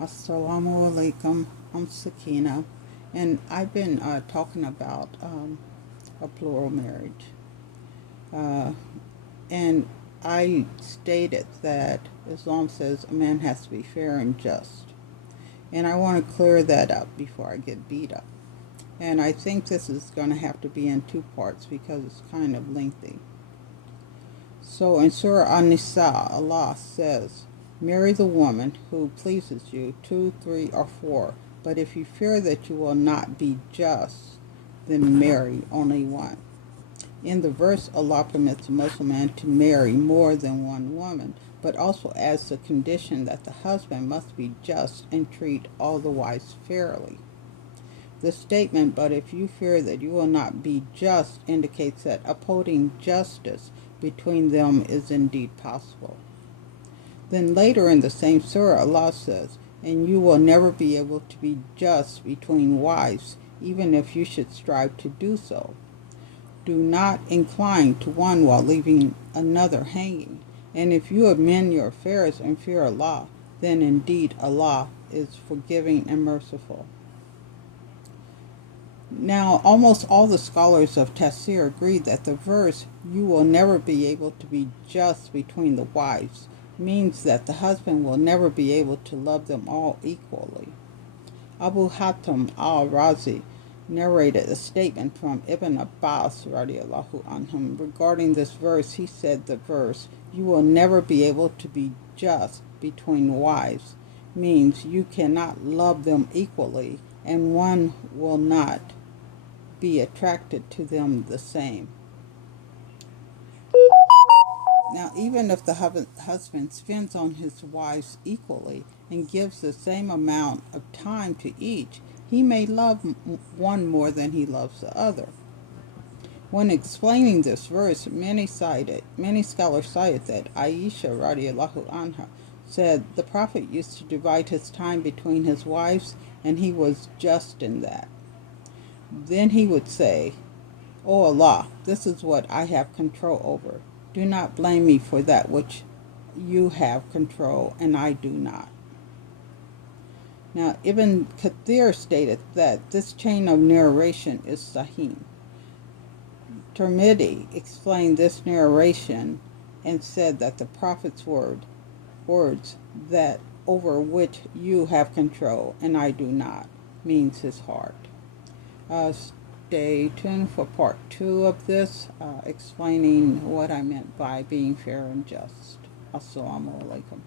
Assalamu alaikum. I'm Sakina, and I've been talking about a plural marriage. Uh, and I stated that Islam says a man has to be fair and just. And I want to clear that up before I get beat up. And I think this is going to have to be in two parts because it's kind of lengthy. So in Surah An-Nisa, Allah says, marry the woman who pleases you, 2, 3, or 4. But if you fear that you will not be just, then marry only one. In the verse, Allah permits a Muslim man to marry more than one woman, but also adds the condition that the husband must be just and treat all the wives fairly. The statement, but if you fear that you will not be just, indicates that upholding justice between them is indeed possible. Then later in the same surah, Allah says, and you will never be able to be just between wives, even if you should strive to do so. Do not incline to one while leaving another hanging. And if you amend your affairs and fear Allah, then indeed Allah is forgiving and merciful. Now, almost all the scholars of Tafsir agree that the verse, you will never be able to be just between the wives, means that the husband will never be able to love them all equally. Abu Hatim al-Razi narrated a statement from Ibn Abbas radiallahu anhum regarding this verse. He said the verse, you will never be able to be just between wives, means you cannot love them equally, and one will not be attracted to them the same. Now, even if the husband spends on his wives equally and gives the same amount of time to each, he may love one more than he loves the other. When explaining this verse, many scholars cited that Aisha radiallahu anha said the Prophet used to divide his time between his wives, and he was just in that. Then he would say, O Allah, this is what I have control over. Do not blame me for that which you have control and I do not. Now, Ibn Kathir stated that this chain of narration is Sahih. Tirmidhi explained this narration and said that the Prophet's words that over which you have control and I do not means his heart. Stay tuned for part 2 of this, explaining what I meant by being fair and just. Assalamu alaikum.